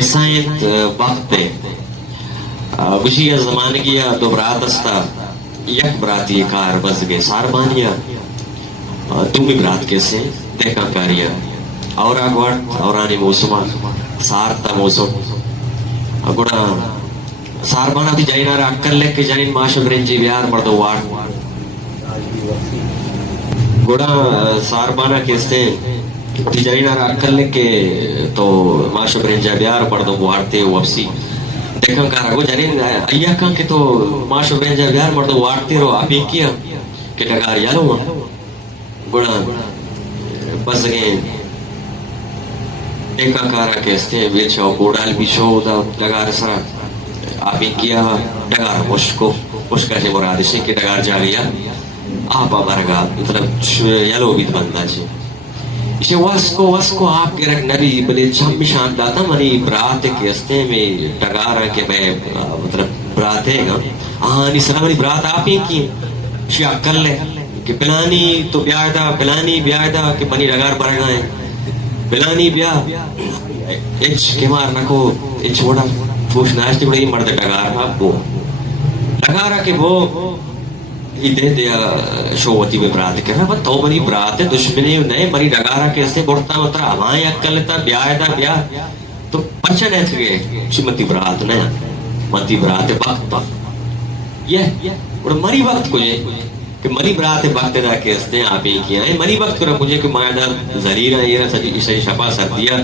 ایسائیت وقت گوشی زمانے کی دو برات استا یک براتی کار بزگے ساربانیا تمی برات کیسے دیکھا کاریا اورا گوڑ اورانی موسما سارتا موسم گوڑا ساربانا تی جائینا را اکل لے کے جائین ماشا برنجی بیار مردو وار گوڑا ساربانا کیسے تی جائینا را اکل لے کے تو ماشا برنجی بیار مردو وارتے وپسی دیکھا کارا گو جائین ایہ کان کے تو ماشا برنجی بیار مردو وارتے رو آبی کیا کہ ٹکار یالو ماں گوڑا بس گئے دیکھا کارا کیسے بیچو گوڑال بیچو دا ٹکار سا آبی کیا ڈگار مشکا سے مراد سے کہ ڈگار جا گیا آبا برگا مطلب یلو بیت بندہ چھے اسے واسکو آپ کے رکھ نبی بلے چم شان داتا منی برات کے استے میں ڈگار کہ میں مطلب برات ہے گا آہانی سلام منی برات آپ ہی کی اسے اکل لے کہ پلانی تو بیائدہ پلانی بیائدہ کہ منی ڈگار برگا ہے پلانی بیا اچھ کے مار نکو اچھ وڑا فوش ناشتی بڑی مرد ڈگارا بو ڈگارا کہ وہ دے دیا شووتی میں برات کر رہا بات تو منی برات ہے دشمنی نئے منی ڈگارا کیسے بڑھتا مطرح ہمائیں اکلتا بیائدہ بیا تو پچھا نیت گئے چی متی برات نیا متی برات وقت یہ اور منی وقت کو یہ کہ منی برات وقت دا کیسے آپ ہی کیا ہے منی وقت کرا مجھے کہ مائدہ ذریرہ یہ سجی اسے شپا سر دیا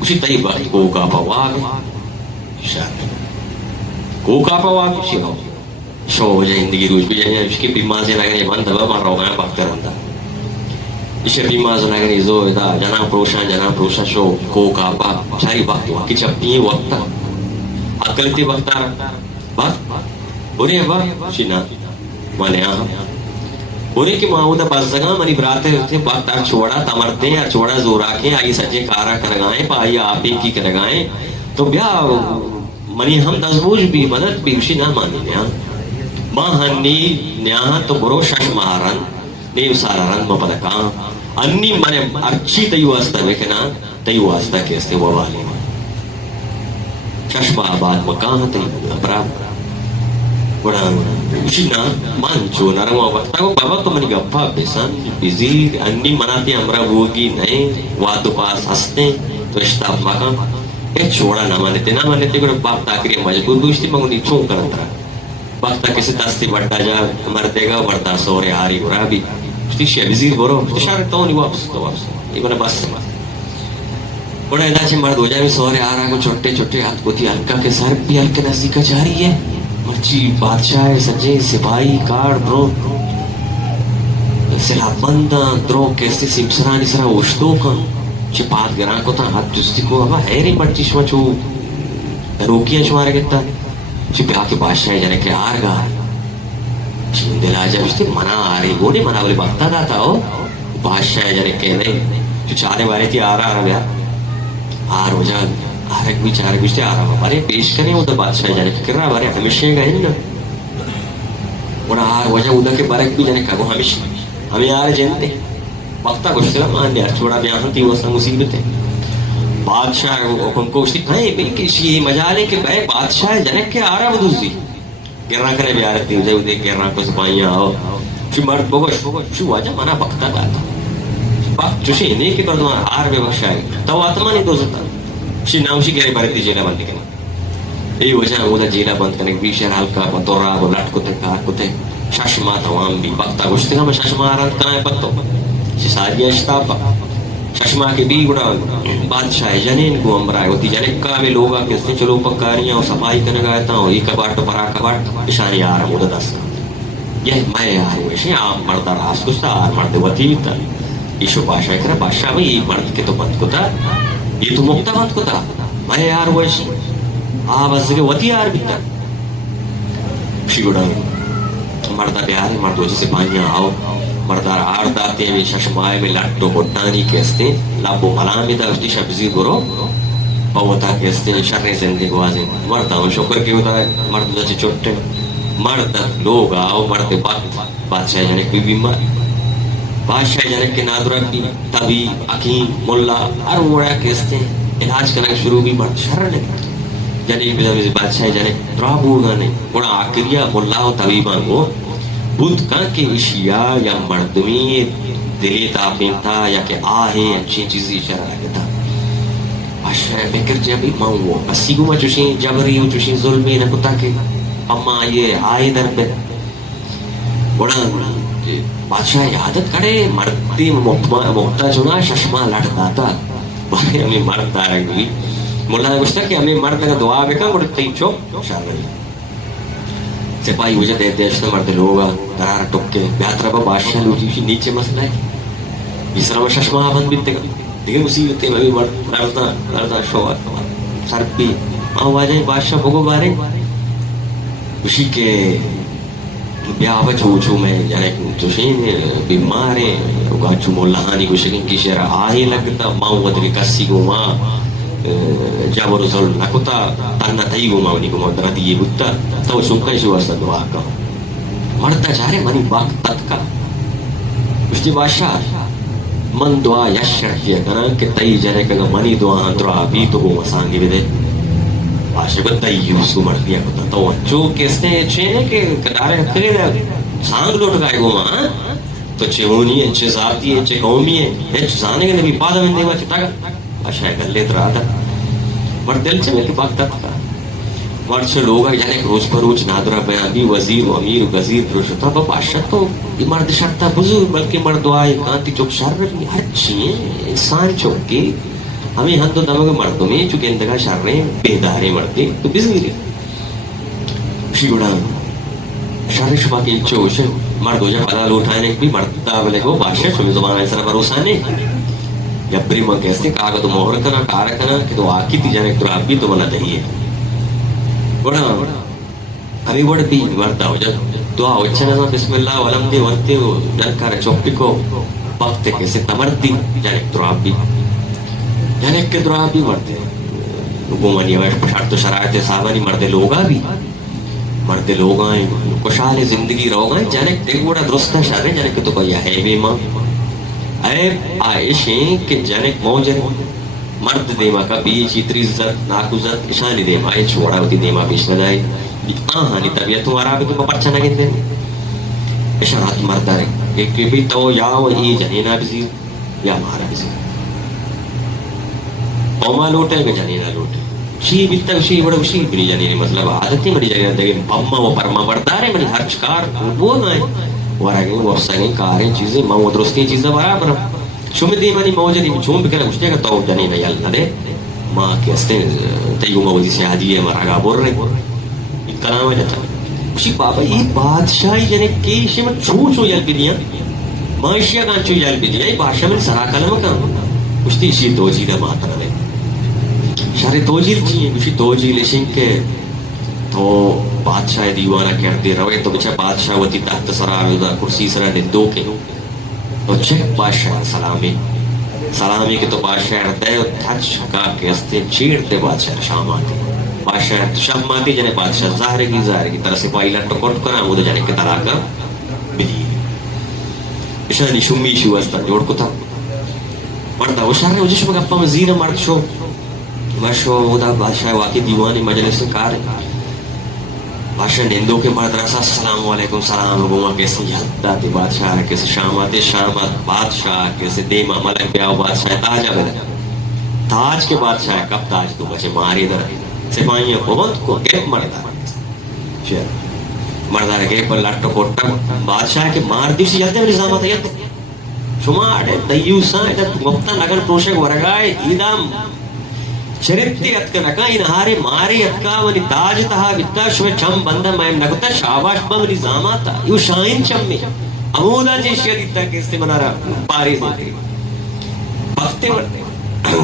اسی تئی وقت کو کا پواگ کو کافا واقع شیئو شو ہو جائے ہندگی روز بھی جائے اس کی بیمازیں لگنے من دبا من رو گیا باکتر ہوندا اسے بیمازیں لگنے زو دا جناب پروشا شو کو کافا چاری وقت واقعی چپتی وقتا اکلتی وقتا وقت بونے وقت شینا مانے آہا بونے کی معاودہ بازدگاں منی براتے ہوتے وقتا چھوڑا تمرتے یا چھوڑا زوراکیں آئی سجے کارا کرگائیں پائی آپی کی کرگائیں تو بیا منی ہم دزبوج بھی مدد بھی اسی نہ مانی نیا ماں ہنی نیا تو برو شش مہارن نیو سارارن مپدکاں انی منے ارچی تیو آستا بکنا تیو آستا کیستے وہ والی شش مہاباد مکان تیو اپرا بڑا اسی نا مانچو نرمو وقتا کو بابا تو منی گفا بیسان بیزی انی مناتی امرا ووگی نئے وادو پاس ہستے تو اشتاب مکان ایک چھوڑا نہ مانتے گوڑا باپ تاکری مجبور گوشتی مگنی چھوڑ کرتا رہا باپ تاکسی دستی بڑھتا جا مردے گا بڑھتا سورے آری گوڑا بھی اشتی شیبزیر برو اشتی شارتا ہونی واپس یہ بنا بس سے بڑا ادا چھے مرد ہو جائے بھی سورے آرہا کو چھوٹے ہاتھ کو تھی ہلکا کے سر بھی ہلکے نزدیکا جا رہی ہے مرچی بادشاہ سجے سپاہی کار درو سلا بندہ درو کیسے سمسرانی سرا اوشتو کا چی پات گران کو تا ہاتھ جستی کو ابا حیری مرچی شما چو روکیاں شمارے گتا چی پہ آکے بادشاہ جانے کے آرگا چی دل آجا بشتے منا آری گوڑی منا بلی وقتا داتا ہو بادشاہ جانے کے نہیں چی چارے بارے تھی آرہ بیا آر ہو جا آرک بھی چارے بشتے آرہ بارے پیش کرنے ہوتا بادشاہ جانے کے کر رہا بارے ہمیشہ گا ہن اور آر ہو جا اودا کے بارک بھی جانے کھاگو ہمیشہ ہمیں آر جنتے وقتا کچھ سلا مان دیا چھوڑا بیاہن تھی واسطہ مصیبت ہے بادشاہ حکم کو اشتی کھائیں بلکہ یہ مجالے کہ بھائی بادشاہ جنک کے آرہ بدوزی گرنا کرے بیارتی ہو جائے ادھے گرنا کو سپائیاں آؤ چی مرد بگوش شو آجا منا بکتا داتا وقت چوشی نہیں کہ پردو آر بے بخش آئے تو آتما نہیں دوزتا شی ناوشی کرے بارتی جیلہ بند کرنا ای وجہ اودا جیلہ بند کرنے بیشر حلقہ پتورا کو لٹ کتے کار کتے ششما توام بھی وقتا گوشتے گا میں ششما آران کنائے پتو ساریہ اشتاپا ششما کے بھی گڑا بادشاہ جنین کو امرائے ہوتی جنک کا بھی لوگا کہ اس نے چلو پکاریاں اور صفائی کرنے گاتا ہوں ایک کباٹ پرا کباٹ اشانی آرہ مدد دستا یہ میں آرہ ہوئے آپ مردہ راس کستا آر مرد وطی تا ایشو بادشاہ کرا بادشاہ بھی یہ مرد کے تو بند کتا یہ تو مقتا بند کتا میں آر ہوئے آپ اس کے وطی آر بیتا شی گڑا مردہ بیار ہے مردوں جیسے پانیاں آؤ مردار آر داتے ہیں ششمائے میں لٹو گھٹانی کہستے ہیں لابو پلامی دا اشتی شبزی گرو پاوتا کہستے ہیں شرح زندگی گوازیں مردہ ہوں شکر کی ہوتا ہے مرد جیسے چھوٹے مرد لوگ آؤ مرد بادشاہ جنک بھی بیمار بادشاہ جنک کے نادرک بھی طبی حکیم ملا ہر وڑا کہستے ہیں علاج کرنا شروع بھی مرد شر نہیں جانے بھی بادشاہ جانے رابو گانے بڑا آکریہ ملا و طبیبان کو بدھ کا کہ اشیاء یا مردمی دلی تاپینتا یا کہ آہے اچھی چیزی شرح لگتا بادشاہ فکر جب ماں وہ اسی کو میں چوشیں جبری و چوشیں ظلمی نکتا کہ اما یہ آئے در پہ بڑا بادشاہ عادت کرے مرتی محتاج ہونا ششما لڑتا تھا بھائی ہمیں مرد دارے گئی مولا نے پوچھتا کہ ہمیں مرد کا دعا بکا بڑے تیم چو شاگری سپاہی وجہ دیتے ہیں اشتا مرد لوگا درار ٹکے بیات ربا بادشاہ لوٹی اسی نیچے مسئلہ ہے اس طرح میں ششما آبند بیتے گا دیکھیں مصیبت میں بھی مرد لڑتا شوار سر پی ماں واجہ بادشاہ بگو بارے اسی کے بیا بچو میں جانے توشین بیمارے گاچو مولہانی کو شکن کی شہر آہی لگتا ماں ودری کسی کو ماں جابر ظلم نکتا تنہ تئی گو ماں ونی کو مدرہ دیئے بودتا تو شنکن شو اسا دعا کا مرتا جارے منی وقت تت کا اشتی بادشاہ من دعا یش شرطیہ کنا کہ تئی جانے کہ منی دعا اندرہ بھی تو گو مسانگی بدے بادشاہ کو تئی یوسو مردیا کتا تو جو کسنے چھینے کہ کدارے کرے دا سانگ لوٹ گائے گو ماں تو چھے ہونی ہے چھے ذاتی ہے چھے قومی ہے چھے زانے کے نبی پادا میں دیوا چھتا گا بادشاہ گلے ترہا تھا مرد دل سے میں کہ باقتا تھا مرد چھے لوگا جانے کہ روز پر روز نادرہ بیان بھی وزیر و امیر و غزیر پروشتا با بادشاہ تو یہ مرد شرطا بزرگ بلکہ مرد دعائی کانتی چوک شر رہی ہر چیئے انسان چوکی ہمیں ہن تو دماغ مردوں میں چونکہ اندگاہ شر رہے ہیں بہدارے مردے تو بزنی رہے اسی گوڑا شر شبا کی چوش مرد ہو جا پدا لوٹھائنے بھی مرد دابلے کو بادشاہ شمی زبان ایسا بھروسہ نہیں جب بری ماں کہتے کہا کہ تو مہر کنا کار کنا کہ تو آکی تی جانے تو آپ بھی تو بنا چاہیے گوڑا ابھی بڑھ بھی مرد ہو جا دعا اچھا نظر بسم اللہ ولم دی ورتے ہو جنکار چوپی کو وقت کیسے تمرتی جانے تو آپ بھی یعنی کہ دعا بھی مرتے گومانی شرط و شرائط صحابانی مردے لوگا بھی مردے لوگا ہیں کشال زندگی روگا ہیں جانے کہ بڑا درستہ شر ہے جانے کہ تو کوئی ہے بھی ماں عیب آئیشیں کہ جانے موجن مرد دیما کا بیچ اتری عزت ناکوزت اشانی دیما ہے چھوڑا ہوتی دیما بیش ندائی آہانی طبیعت تمہارا بھی تو پرچہ نہ گئتے ہیں اشارات مردہ رہے ایک بھی تو یا وہی جنینہ بزیر یا مارا بزیر اوما لوٹے کہ جانینا لوٹے شی بیتا شی بڑا شی بنی جانینے مطلب عادتی بڑی جانینا دیکھیں بھمہ و پرما بردارے بنی ہر چکار وہ نائے ورگیں ورسگیں کاریں چیزیں ماں و درستی چیزیں برابر شمی دی منی موجہ دی چھوم بکنے مجھتے کہ تو جانینا یلنا دے ماں کیستے تیگو موزی سے حدیئے مراغا بور رہے کلام ہے جاتا اسی بابا یہ بادشاہی جانے کیشے میں چھو یل پی دیا معاشیہ کانچو یل پی دیا یہ بادشاہ میں سرا کلمہ کام اشتی اسی توجیدہ ماترہ دے شارے توجیل چیئے کچھ توجیل اشن کے تو بادشاہ دیوانا کہتے روے تو بچہ بادشاہ وطی تحت سرار دا کرسی سرار ندو کے تو چک بادشاہ سلامی کے تو بادشاہ رہتے ہیں تھچ شکا کے استے چیڑتے بادشاہ شام آتے بادشاہ شام آتے جانے بادشاہ ظاہرے کی طرح سے پائی لٹو کٹ کرنا وہ جانے کے طلاقہ بدھی اشانی شمی شوستا جوڑ کو تھا مرد وہ شہر ہے وجہ شما گپا مزید مرد شو مرشو دا بادشاہ واقعی دیوانی مجلس سے کار ہے بادشاہ نندو کے مرد رسا السلام علیکم سلام گوما کیسے یادتا تی بادشاہ کیسے شامات بادشاہ کیسے دیما ملک بیاو بادشاہ تاجہ بدا تاج کے بادشاہ کب تاج تو بچے ماری در سپاہیوں بہت کو گیپ مردا مردہ رکھے پر لٹو کوٹا بادشاہ کے مار دیوسی جلتے میں نظامات یادتے شما دیوسا مفتا نگر پروشک ورگائے ایدام شرطی اتکا نکا انہارے مارے اتکا ونی تاج تہا ویتا شوے چم بندہ مائم نکتا شاباش با ونی زاماتا یو شاہین چم میں امودا جی شریطا کیسے منا رہا پاری دیتے بختے ورتے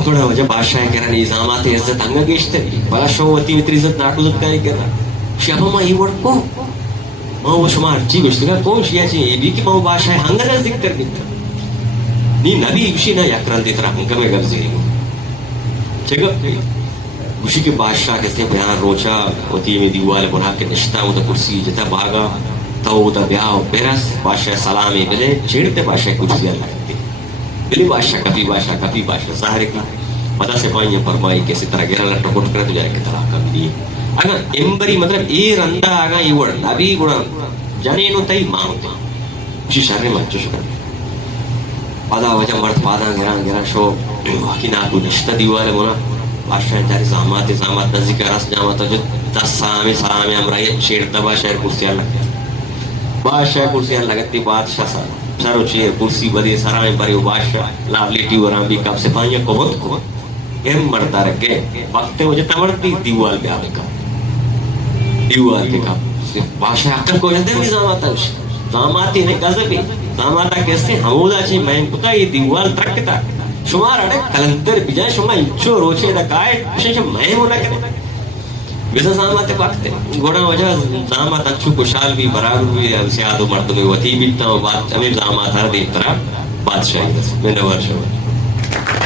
تھوڑا وجہ بادشاہ کہہ رہا نظامات عزت انگا گیشتے بلا شو وطی وطری عزت ناکوزت کاری کہہ رہا شیابا ما ہی وڑ کو ما وہ شمار چی گوشتے گا کون شیعہ چی یہ بھی کہ ما بادشاہ ہنگا نزدک کر دیتا نی نبی گوشی نا یکران دیتا رہا ہنگا میں گبزیری ہوں چگہ گوشی کے بادشاہ کہتے ہیں بیان روچا ہوتی میں دیوال بنا کے نشتا ہوتا کرسی جتا بھاگا تو ہوتا بیاو بیرس بادشاہ سلامی بلے چھیڑتے بادشاہ کرسی اللہ کرتے بلی بادشاہ کبھی ظاہر کی پتا سے پائیں فرمائی کہ اسی طرح گرا لٹو کٹ کرے تو جائے کہ طلاق کر دی اگر امبری مطلب یہ رندہ آگا یہ وڑ نبی گڑا جنینو تئی ماں ہوتا اسی شرنے مچو شکر پدا وجہ مرد پادا گرا شو واقعی ناکو نشتہ دیوالے مونا بادشاہ چاری زامات نزدیک راس جاماتا جو 10 سلامے امرائی شیر دبا شہر کرسیان لگتے بادشاہ کرسیان لگتی بادشاہ سارو چیر کرسی بدی سرامے پری بادشاہ لاولیٹی ورام بھی کب سے پائیں کوت کو ایم مرتا رکھے وقت وجہ تمرتی دیوال پہ آگے کب دیوال پہ کب بادشاہ اکل کو جاتے ہیں زاماتا زاماتی نے قذبی زاماتا کیسے حمودہ چھے میں کتا یہ دیوال ترکتا شمار اڑے کلندر بجائے شما انچو روچے دا کائے پشن شما میں ہونا کرے ویسا زاماتے پاکتے گوڑا وجہ زامات اچھو کشال بھی برار بھی سیادو مردمی وطی بیتا و بات امیر زامات ہر دیکھ طرح بادشاہی دس میں نور شما